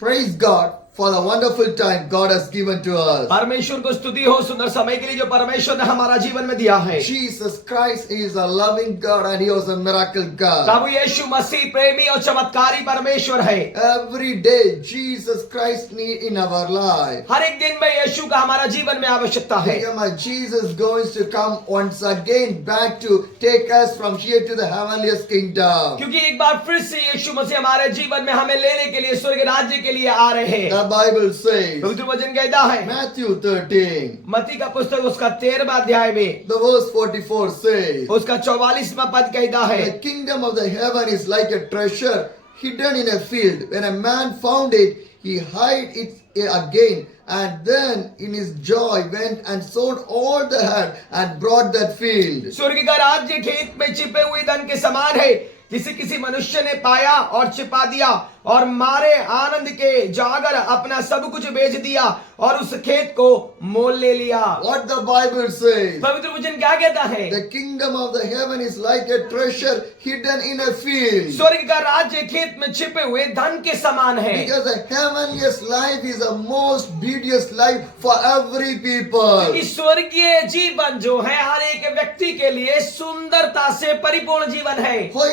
Praise God for the wonderful time God has given to us. परमेश्वर को स्तुति हो सुंदर समय के लिए जो परमेश्वर ने हमारा जीवन में दिया है। Jesus Christ is a loving God and He was a miracle God. प्रभु यीशु मसीह प्रेमी और चमत्कारी परमेश्वर है। Every day Jesus Christ need in our life. हर एक दिन में यीशु का हमारा जीवन में आवश्यकता है। Because Jesus going to come once again back to take us from here to the heavenliest kingdom. क्योंकि एक बार फिर से यीशु मसीह हमारे जीवन में हमें लेने के लिए स्वर्ग राज्य के लिए आ रहे हैं। The Bible says, पवित्र वचन कहता है Matthew 13, मत्ती का पुस्तक उसका 13वां अध्याय में the verse 44 says, उसका 44वां पद कहता है, the kingdom of the heaven is like a treasure hidden in a field. When a man found it, he hid it again, and then in his joy went and sold all the had and brought that field. स्वर्ग का राज्य खेत में छिपे हुए धन के समान है, जिसे किसी मनुष्य ने पाया और छिपा दिया और मारे आनंद के जागर अपना सब कुछ बेच दिया और उस खेत को मोल ले लिया। What the Bible says, पवित्र वचन क्या कहता है? the kingdom of the heaven is like a treasure hidden in a field. स्वर्ग का राज्य खेत में छिपे हुए धन के समान है। Because the heavenliest life is the most beauteous life for every people. क्योंकि स्वर्गीय जीवन जो है हर एक व्यक्ति के लिए सुंदरता से परिपूर्ण जीवन है। Why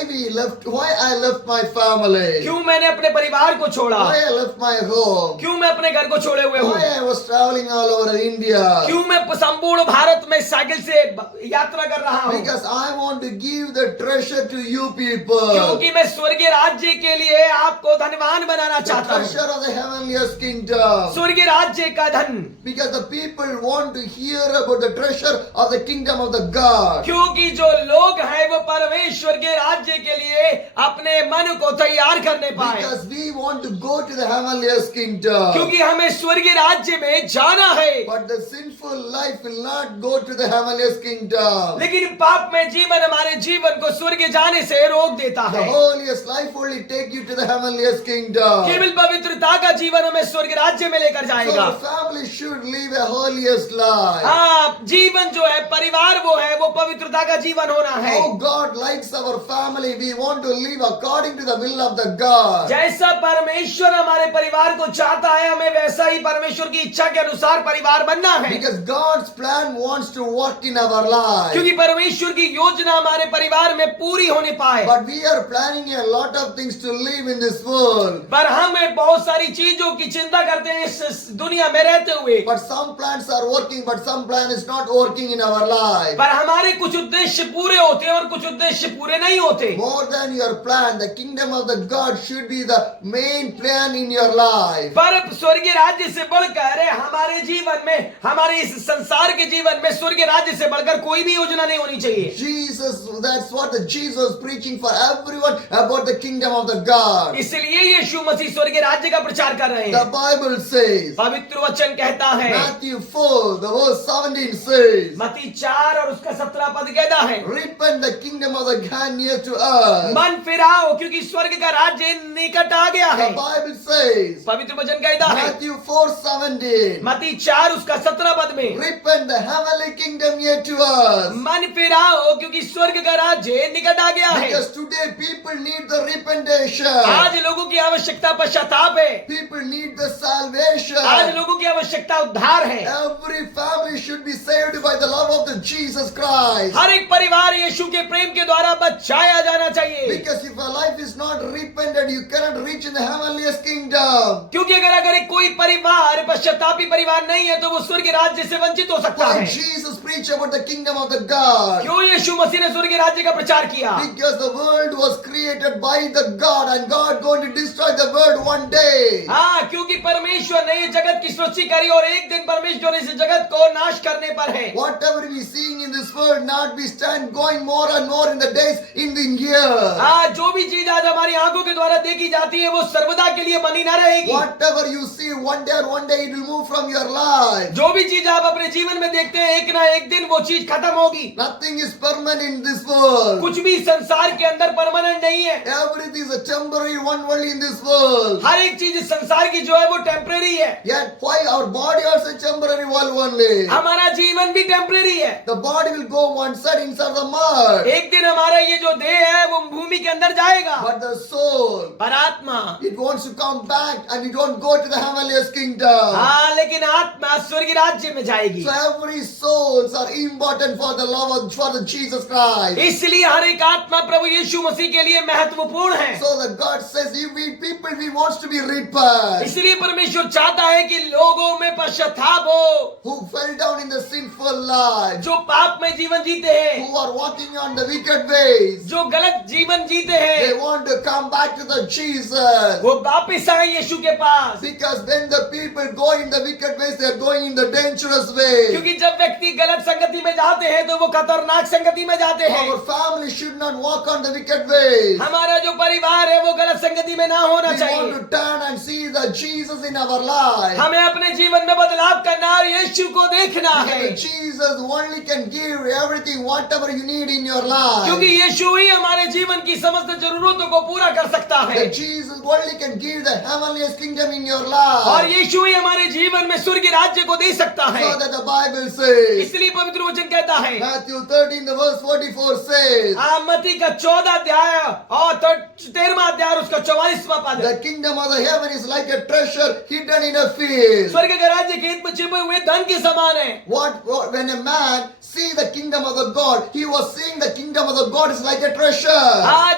I left my family? क्यों मैंने अपने परिवार को छोड़ा? Why I left my home? क्यों मैं अपने घर को छोड़े हुए हूँ? Why I was traveling all over India? क्यों मैं संपूर्ण भारत में साइकिल से यात्रा कर रहा हूँ? Because I want to give the treasure to you people. क्योंकि मैं स्वर्गीय राज्य के लिए आपको धनवान बनाना The चाहता हूँ। treasure of the heavenliest kingdom. स्वर्गीय राज्य का धन। Because the people want to hear about the treasure of the kingdom of the God. क्योंकि जो लोग हैं वो परमेश्वर के राज्य के लिए अपने मन को तैयार करने पाए। Because we want to go to the heavenliest kingdom. क्योंकि हमें स्वर्गीय राज्य में जाना है। But the sinful life will not go to the heavenliest kingdom. लेकिन पाप में जीवन हमारे जीवन को स्वर्ग जाने से रोक देता The है। holiest life only take you to the heavenliest kingdom. केवल पवित्रता का जीवन हमें स्वर्ग राज्य में लेकर So जाएगा। the family should live a holiest life. हाँ, जीवन जो है परिवार वो है वो पवित्रता का जीवन होना है। How God likes our family, we want to live according to the will of the God. जैसा परमेश्वर हमारे परिवार को चाहता है हमें वैसा ही परमेश्वर की इच्छा के अनुसार परिवार बनना है। Because God's plan wants to work in our life. क्योंकि परमेश्वर की योजना हमारे परिवार में पूरी होने पाए। But we are planning a lot of things to live in this world. पर हमें बहुत सारी चीजों की चिंता करते हैं इस दुनिया में रहते हुए। But some plans are working, but some plan is not working in our life. पर हमारे कुछ उद्देश्य पूरे होते हैं और कुछ उद्देश्य पूरे नहीं होते। More than your plan, the kingdom of the God should be the main plan in your life. पर स्वर्गीय राज्य से बढ़कर हमारे जीवन में हमारे इस संसार के जीवन में स्वर्गीय राज्य से बढ़कर कोई भी योजना नहीं होनी चाहिए। Jesus, that's what the Jesus was preaching for everyone about the kingdom of the God. इसलिए यीशु मसीह स्वर्गीय राज्य का प्रचार कर रहे The हैं। Bible says, पवित्र वचन कहता है, Matthew 4, the verse 17 says, मत्ती 4 और उसका 17 पद कहता है, repent, the kingdom of the God near to us. मन फिराओ क्योंकि स्वर्ग का राज्य निकट आ गया है। The Bible says, पवित्र वचन कहता है, Matthew 4:17, मत्ती 4 उसका 17 पद में, repent, the heavenly kingdom near to us. मन फिराओ क्योंकि स्वर्ग का राज्य निकट आ गया है। Because today people need the repentation. आज लोगों की आवश्यकता पश्चाताप है। People need the salvation. आज लोगों की आवश्यकता उद्धार है। Every family should be saved by the love of the Jesus Christ. हर एक परिवार यीशु के प्रेम के द्वारा बचाया जाना चाहिए। Because if a life is not repented, you cannot reach in the heavenliest kingdom. क्योंकि अगर कोई परिवार पश्चातापी परिवार नहीं है तो वो स्वर्ग राज्य से वंचित हो सकता Why है। Jesus preached about the kingdom of the God? क्यों यीशु मसीह ने स्वर्ग राज्य का प्रचार किया? Because the world was created by the God and God going to destroy the world one day. हाँ, क्योंकि परमेश्वर ने ये जगत की सृष्टि करी और एक दिन परमेश्वर इस जगत को नाश करने पर है। Whatever we seeing in this world, not we stand going more and more in the days in the year. हाँ, जो भी चीज आज हमारी आंखों के द्वारा देखी जाती है वो सर्वदा के लिए बनी ना रहेगी। Whatever you see one day or one day it will move from your life. जो भी चीज आप अपने जीवन में देखते हैं एक ना एक दिन वो चीज खत्म होगी। Nothing is permanent in this world. कुछ भी संसार के अंदर परमानेंट नहीं है। Everything is a temporary one only in this world. हर एक चीज इस संसार की जो है वो टेम्परेरी है। Yet why our body also temporary one only? हमारा जीवन भी टेम्परेरी है। The body will go one side inside the mud. एक दिन हमारा ये जो देह है वो भूमि के अंदर जाएगा। But the soul, पर आत्मा, it wants to come back and it won't go to the heavenliest kingdom. हाँ, लेकिन आत्मा स्वर्ग राज्य में जाएगी। So every souls are important for the love of for the Jesus Christ. इसलिए हर एक आत्मा प्रभु यीशु मसीह के लिए महत्वपूर्ण है। So that God says, if we people we wants to be reapers इसलिए परमेश्वर चाहता है कि लोगों में पश्चाताप हो, who fell down in the sinful life, जो पाप में जीवन जीते हैं, who are walking on the wicked ways. जो गलत जीवन जीते They हैं, want to come back to the Jesus. वो वापिस आए यीशु के पास। Because when the people go in the wicked ways, they are going in the dangerous way. क्योंकि जब व्यक्ति गलत संगति में जाते हैं तो वो खतरनाक संगति में जाते हैं। Our family should not walk on the wicked ways. हमारा जो परिवार है वो गलत संगति में ना होना We चाहिए। want to turn and see the Jesus in our life. हमें अपने जीवन में बदलाव करना और यीशु को देखना है, Because Jesus only can give everything, whatever you need in your life. क्योंकि यीशु ही हमारे जीवन की समस्त जरूरतों को पूरा कर सकता है, That Jesus only can give the heavenliest kingdom in your और life. यीशु ही हमारे जीवन में स्वर्ग राज्य को दे सकता है। So that the Bible says, इसलिए पवित्र वचन कहता है, Matthew 13 the verse 44 says, मत्ती का 14 अध्याय और 13वां अध्याय उसका 44वां पद, the kingdom of the heaven is like a treasure hidden in a field. स्वर्ग का राज्य खेत में छिपे हुए धन के समान है। When a man see the kingdom of the God, he was seeing the kingdom of the God is like a treasure.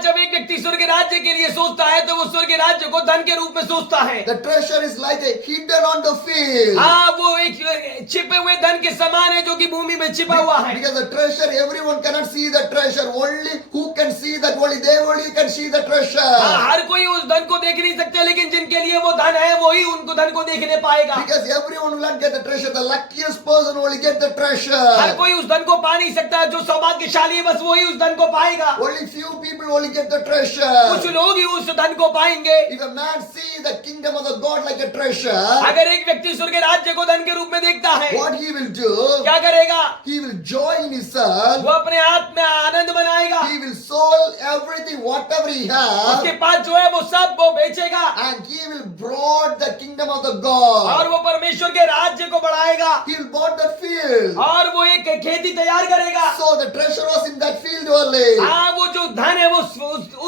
जब एक व्यक्ति स्वर्ग राज्य के लिए सोचता है तो वो स्वर्ग राज्य को धन के रूप में सोचता है। The treasure is like a hidden on the field. वो एक छिपे हुए धन के समान है जो कि भूमि में छिपा हुआ है। Because the treasure, everyone cannot see the treasure. Only who can see that? Only they only can see the treasure. हर कोई उस धन को देख नहीं सकते, लेकिन जिनके लिए वो धन है वो ही उनको धन को देखने पाएगा। Because everyone will not get the treasure. The luckiest person only get the her treasure. कोई उस धन को पा नहीं सकता, जो सौभाग्यशाली है बस वही उस धन को पाएगा। Only few people only get the treasure. कुछ लोग ही उस धन को पाएंगे। If a man see the kingdom of the God like a treasure, अगर एक व्यक्ति स्वर्ग राज्य को धन के रूप में देखता है, what he will do? क्या करेगा? He will joy in his son. वो अपने हाथ में आनंद बनाएगा, He will sell everything, whatever he उसके has, पास जो है वो सब वो बेचेगा and he will broad the kingdom of the God. और वो परमेश्वर के राज्य को बढ़ाएगा He will bought the field. और वो एक खेती तैयार करेगा। So the treasure was in that field only. वो जो धन है वो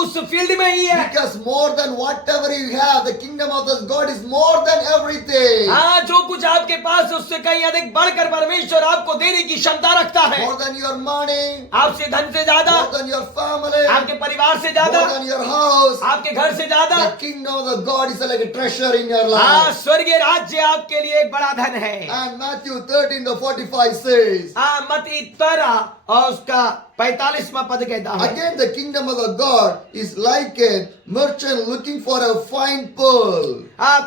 उस फील्ड में ही है। Because more than whatever you have, the kingdom of the God is more than everything. जो कुछ आपके पास है उससे कहीं अधिक बढ़कर परमेश्वर आपको देने की क्षमता रखता है। More than your money, आपसे धन से ज्यादा, more than your family, आपके परिवार से ज्यादा, more than your house. आपके घर से ज्यादा, The kingdom of the God is like a treasure in your life. स्वर्गीय राज्य आपके लिए एक बड़ा धन है। And Matthew 13 the 45 says, मत्ती 13 और उसका 45वां पद कहता है, again the kingdom of the God is like a merchant looking for a fine pearl.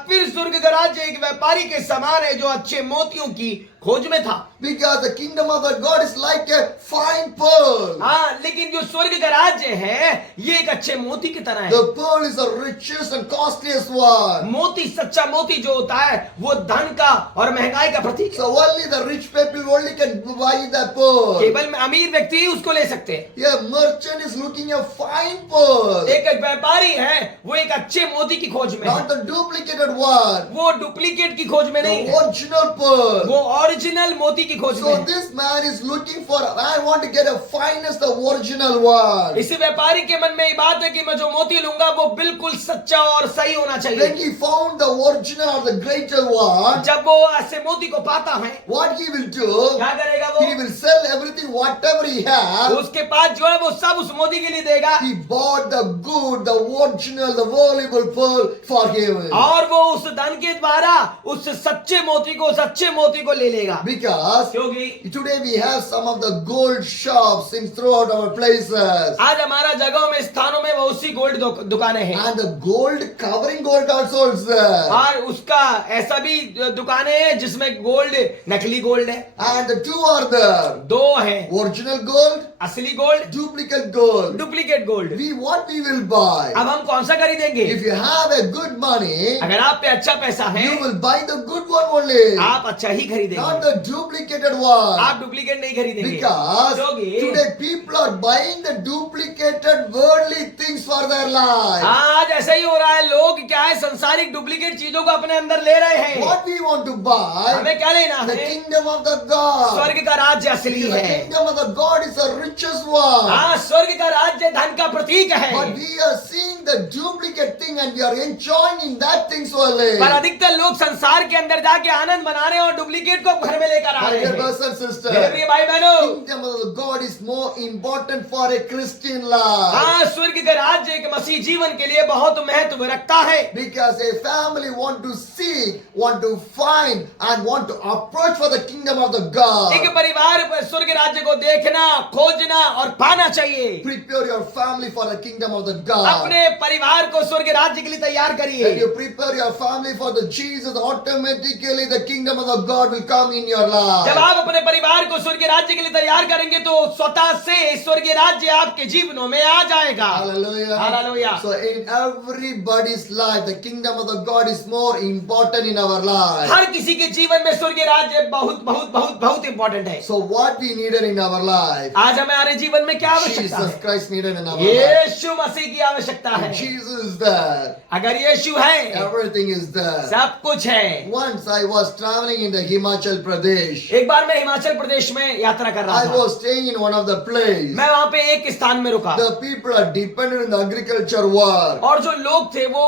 फिर स्वर्ग का राज्य एक व्यापारी के समान है जो अच्छे मोतियों की खोज में था। Because the kingdom of the God is like a fine pearl. लेकिन जो स्वर्ग का राज्य है ये एक अच्छे मोती की तरह है। The pearl is the richest and costliest one. मोती, सच्चा मोती जो होता है वो धन का और महंगाई का प्रतीक है। So only the rich people only can buy the pearl. केवल अमीर व्यक्ति ही उसको ले सकते हैं। Yeah, merchant is looking a fine pearl. एक व्यापारी है वो एक अच्छे मोती की खोज में है। Not the duplicated one. वो डुप्लीकेट की खोज में नहीं The है, original pearl. वो ओरिजिनल मोती की खोज में So है। this man is looking for, I want to get a finest, the original one. इस व्यापारी के मन में ये बात है कि मैं जो मोती लूंगा वो बिल्कुल सच्चा और सही होना When चाहिए। he found the original or the greater one, जब वो ऐसे मोती को पाता है what he will do? क्या करेगा He वो? will sell everything, whatever he has. उसके पास जो है वो सब उस मोती के लिए देगा He bought the good, the original, the valuable pearl for him. और वो उस धन के द्वारा उस सच्चे मोती को, उस अच्छे मोती को ले लेगा। Because क्योंकि today we have some of the gold shops in throughout our places. आज हमारा जगहों में, स्थानों में बहुत सी गोल्ड दुकानें हैं And the gold, covering gold also is there. और उसका ऐसा भी दुकानें हैं जिसमें गोल्ड, नकली गोल्ड है। And the two are there. दो है, Original gold, असली gold, duplicate gold. Duplicate gold. What we will buy? अब हम कौन सा खरीदेंगे? If you have a good money, अगर आप पे अच्छा पैसा है you will buy the good one only. आप अच्छा ही Not खरीदेंगे, the duplicated one. आप डुप्लीकेट नहीं खरीदेंगे। Because क्योंकि today people are buying the duplicated worldly things for their life. आज ऐसा ही हो रहा है, लोग क्या है संसारिक डुप्लीकेट चीजों को अपने अंदर ले रहे हैं। What we want to buy? हमें क्या लेना The है? kingdom of the God. स्वर्ग का राज्य असली The है। kingdom of the God is the richest one. स्वर्ग का राज्य धन का प्रतीक है। But we are seeing doing the duplicate thing and we are enjoying in that things only. पर अधिकतर लोग संसार के अंदर जाके आनंद बना रहे हैं और डुप्लीकेट को घर में लेकर आ My रहे dear हैं। brothers and मेरे sisters, प्रिय भाई बहनों, kingdom of God is more important for a Christian life. हाँ, स्वर्ग का राज्य एक मसीह जीवन के लिए बहुत महत्व रखता है। Because a family want to seek, want to find, and want to approach for the kingdom of the God. एक परिवार पर स्वर्ग राज्य को देखना, खोजना और पाना चाहिए। Prepare your family for the kingdom of the God. अपने परिवार को स्वर्ग राज्य के लिए तैयार When करिए। you prepare your family for the Jesus, automatically the kingdom of the God will come in your life. जब आप अपने परिवार को स्वर्ग राज्य के लिए तैयार करेंगे तो स्वतः से स्वर्ग राज्य आपके जीवनों में आ जाएगा। Hallelujah. Hallelujah. So in everybody's life, the kingdom of the God is more important in our life. हर किसी के जीवन में स्वर्ग राज्य बहुत बहुत बहुत बहुत इंपॉर्टेंट है। So what we needed in our life, आज हमारे जीवन में क्या आवश्यकता Jesus है? Christ needed in our life. यीशु मसीह की आवश्यकता है। Jesus is there. अगर यीशु है, Everything is there. सब कुछ है। Once I was traveling in the Himachal Pradesh. एक बार मैं हिमाचल प्रदेश में यात्रा कर रहा I था। was staying in one of the place. मैं वहाँ पे एक स्थान में रुका The people are dependent on the agriculture work. और जो लोग थे वो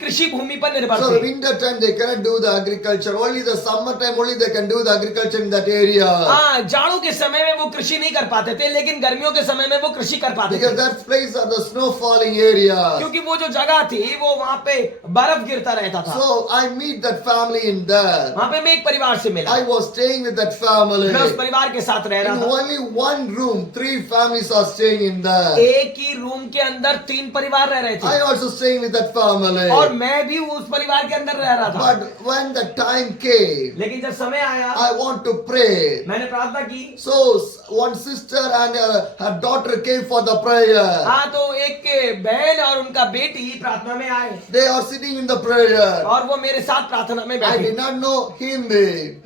कृषि भूमि पर निर्भर So थे। winter time they cannot do the agriculture. Only the summer time only they can do the agriculture in that area. हाँ, जाड़ों के समय में वो कृषि नहीं कर पाते थे, लेकिन गर्मियों के समय में वो कृषि कर पाते Because थे। that place are the snow falling area. क्योंकि वो जो जगह थी वो वहाँ पे बर्फ गिरता रहता था। So I meet that family in there. वहाँ पे मैं एक परिवार से मिला। I was staying with that family. मैं उस परिवार के साथ रह In रहा था। only one room, 3 families are staying in there. एक ही रूम के अंदर 3 परिवार रह रहे I थे also staying with that family. और मैं भी उस परिवार के अंदर रह रहा था। But when the time came, लेकिन जब समय आया I want to pray. मैंने प्रार्थना की। So one sister and her daughter came for the prayer. हाँ, तो एक बहन और उनका बेटी प्रार्थना में आए They are sitting in the prayer. और वो मेरे साथ प्रार्थना में I बैठे। did not know Hindi.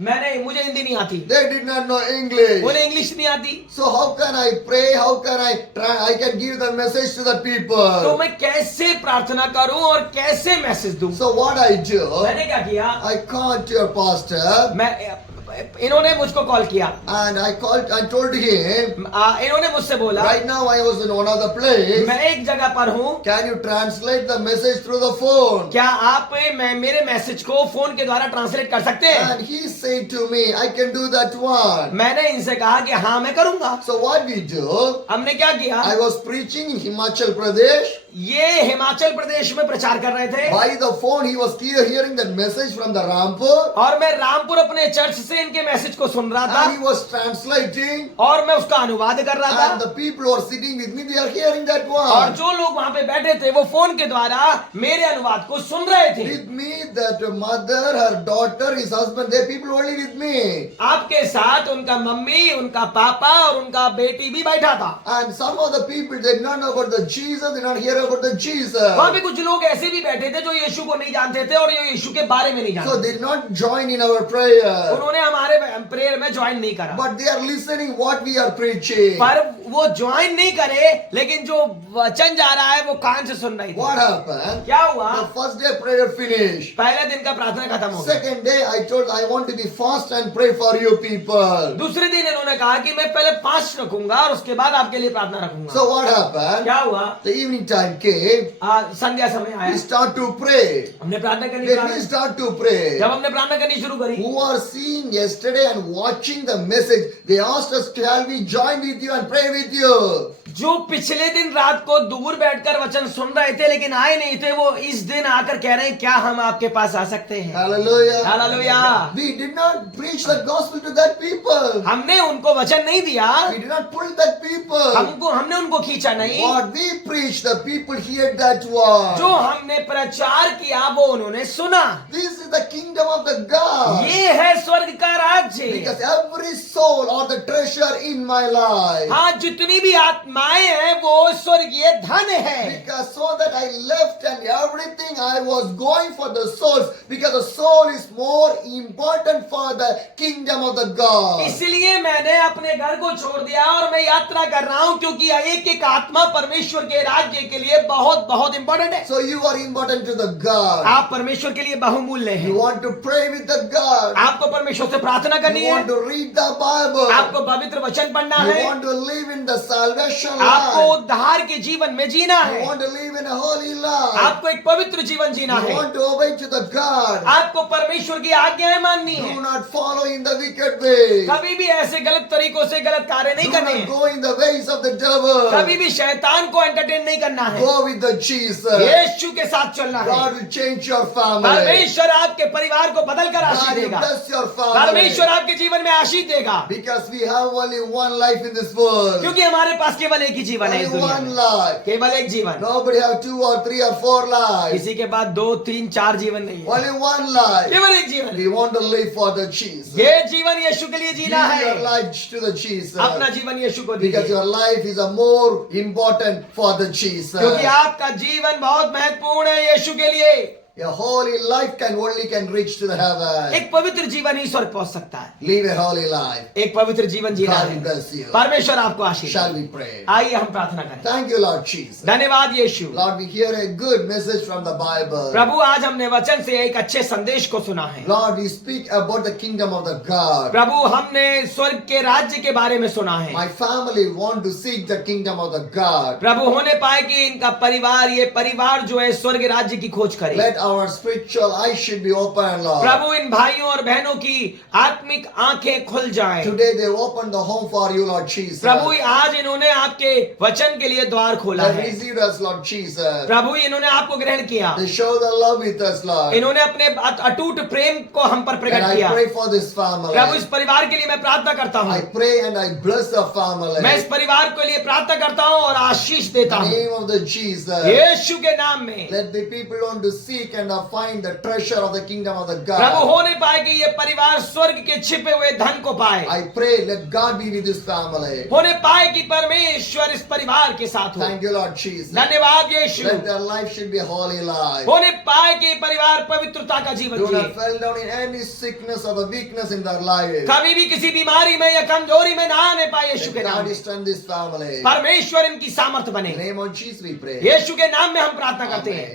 मुझे हिंदी नहीं आती, They did not know English. उन्हें इंग्लिश नहीं आती। So how can I pray? How can I try? I can give the message to the तो people. मैं कैसे प्रार्थना करूं और कैसे मैसेज दूं? So what I do, मैंने क्या किया? I called your pastor इन्होंने मुझको कॉल किया। and I told him, इन्होंने मुझसे बोला, right now I was in one other place. मैं एक जगह पर हूँ, Can you translate the message through the phone? क्या आप मेरे मैसेज को फोन के द्वारा ट्रांसलेट कर सकते हैं? And he said to me, I can do that one. मैंने इनसे कहा कि हाँ मैं करूंगा। So what we do, हमने क्या किया? I was preaching in Himachal Pradesh. ये हिमाचल प्रदेश में प्रचार कर रहे थे By the phone, he was hearing that message from the Rampur. और मैं रामपुर अपने चर्च से इनके मैसेज को सुन रहा And he था was translating. और मैं उसका अनुवाद कर रहा And था the people who are sitting with me, they are hearing that और one. जो लोग वहां पे बैठे थे वो फोन के द्वारा मेरे अनुवाद को सुन रहे थे। With me, that mother, her daughter, his husband, they people only with me. आपके साथ उनका मम्मी, उनका पापा और उनका बेटी भी बैठा था। And some of the people, they did not know about the Jesus, they did not hear about the Jesus. वहां पे कुछ लोग ऐसे भी बैठे थे जो यीशु को नहीं जानते थे और ये यीशु के बारे में नहीं So जानते। they did not join in our prayer. उन्होंने हमारे प्रेयर में ज्वाइन नहीं करा, But they are listening what we are preaching. पर वो ज्वाइन नहीं करे, लेकिन जो वचन जा रहा है वो कान से सुन रही What थी। happened? क्या हुआ? The first day prayer finished. पहले दिन का प्रार्थना खत्म हो गया। Second day I told I want to be fast and pray for you people. दूसरे दिन इन्होंने कहा कि मैं पहले फास्ट रखूंगा और उसके बाद आपके लिए प्रार्थना रखूंगा। So what happened? क्या हुआ? The evening time came. संध्या समय We आया, start to pray. हमने प्रार्थना करनी When शुरू we की। start to pray, जब हमने प्रार्थना करनी शुरू करी, who are seeing yesterday and watching the message, they asked us, shall we join with you and pray with you? जो पिछले दिन रात को दूर बैठकर वचन सुन रहे थे लेकिन आए नहीं थे, वो इस दिन आकर कह रहे हैं क्या हम आपके पास आ सकते हैं? Hallelujah. Hallelujah. We did not preach the gospel to that people. हमने उनको वचन नहीं दिया, We did not pull that people. हमने उनको खींचा नहीं। What we preached, the people heard that one. जो हमने प्रचार किया वो उन्होंने सुना। This is the kingdom of the God. ये है स्वर्ग का राज्य। Because every soul or the treasure in my life. हाँ, जितनी भी आत्माएं हैं वो स्वर्गीय धन है। Because so that I left and everything I was going for the souls. Because the soul is more important for the kingdom of the God. इसलिए मैंने अपने घर को छोड़ दिया और मैं यात्रा कर रहा हूँ, क्योंकि एक एक आत्मा परमेश्वर के राज्य के लिए बहुत बहुत इंपॉर्टेंट है। So you are important to the God. आप परमेश्वर के लिए बहुमूल्य हैं। You want to pray with the God. आपको परमेश्वर से प्रार्थना करनी You है, want to read the Bible. आपको पवित्र वचन पढ़ना You है, want to live in the salvation आपको life. उद्धार के जीवन में जीना You है, want to live in a holy life. आपको एक पवित्र जीवन जीना You है, want to obey to the God. आपको परमेश्वर की आज्ञाएं माननी है, Do not follow in the wicked ways. कभी भी ऐसे गलत तरीकों से गलत कार्य नहीं Do करने not हैं, go in the ways of the devil. कभी भी शैतान को एंटरटेन नहीं करना है, Go with the Jesus. यीशु के साथ चलना है। God will change your family. परमेश्वर आपके परिवार को बदल कर आशीष God will देगा, bless your family. परमेश्वर आपके जीवन में आशीष देगा, Because we have only one life in this world. क्योंकि हमारे पास केवल एक ही जीवन है इस Only दुनिया one में, life. केवल एक जीवन। Nobody have 2 or 3 or 4 lives. किसी के पास 2, 3, 4 जीवन नहीं है, Only one life. केवल एक जीवन है। We want to live for the Jesus. ये जीवन यीशु के लिए Give जीना है, your life to the Jesus. अपना जीवन यीशु को Because दीजिए, your life is a more important for the Jesus. क्योंकि आपका जीवन बहुत महत्वपूर्ण है यीशु के लिए। Your holy life can reach to the heaven. एक पवित्र जीवन ही स्वर्ग पहुंच सकता है, Live a holy life. एक पवित्र जीवन जीना God will है। bless you. परमेश्वर आपको आशीष Shall दे। we pray? आइए हम प्रार्थना करें। Thank you, Lord Jesus. धन्यवाद यीशु। Lord, we hear a good message from the Bible. प्रभु, आज हमने वचन से एक अच्छे संदेश को सुना है। Lord, we speak about the kingdom of the God. प्रभु, हमने स्वर्ग के राज्य के बारे में सुना है। My family want to seek the kingdom of the God. प्रभु, होने पाए कि इनका परिवार, ये परिवार जो है स्वर्ग राज्य की खोज करे। Let our spiritual eyes should be open, Lord. प्रभु, इन भाइयों और बहनों की आत्मिक आंखें खुल जाएं। Today they open the home for you, Lord Jesus. प्रभु, आज इन्होंने आपके वचन के लिए द्वार खोला They है। receive us, Lord Jesus. प्रभु, इन्होंने आपको ग्रहण किया, They show the love with us, Lord. इन्होंने अपने अटूट प्रेम को हम पर And प्रकट I किया। pray for this family. प्रभु, इस परिवार के लिए मैं प्रार्थना करता I हूँ, pray and I bless the family. मैं इस परिवार के लिए प्रार्थना करता हूँ और आशीष देता In the हूँ name of the Jesus. यीशु के नाम में। Let the people want to seek and find the treasure of the kingdom of the Prabhu, God. होने पाए कि ये परिवार स्वर्ग के छिपे हुए धन को पाए, I pray let God be with this family. होने पाए कि परमेश्वर इस परिवार के साथ हो। Thank you, Lord Jesus. धन्यवाद यीशु। Let their life should be a holy life. होने पाए कि परिवार पवित्रता का जीवन Do जिए, not fall down in any sickness or the weakness in their life. कभी भी किसी बीमारी में या कमजोरी में ना आने पाए यीशु के Let नाम God में। strengthen this family. परमेश्वर इनकी सामर्थ In बने, the name of Jesus we pray. यीशु के नाम में हम प्रार्थना करते हैं। Amen.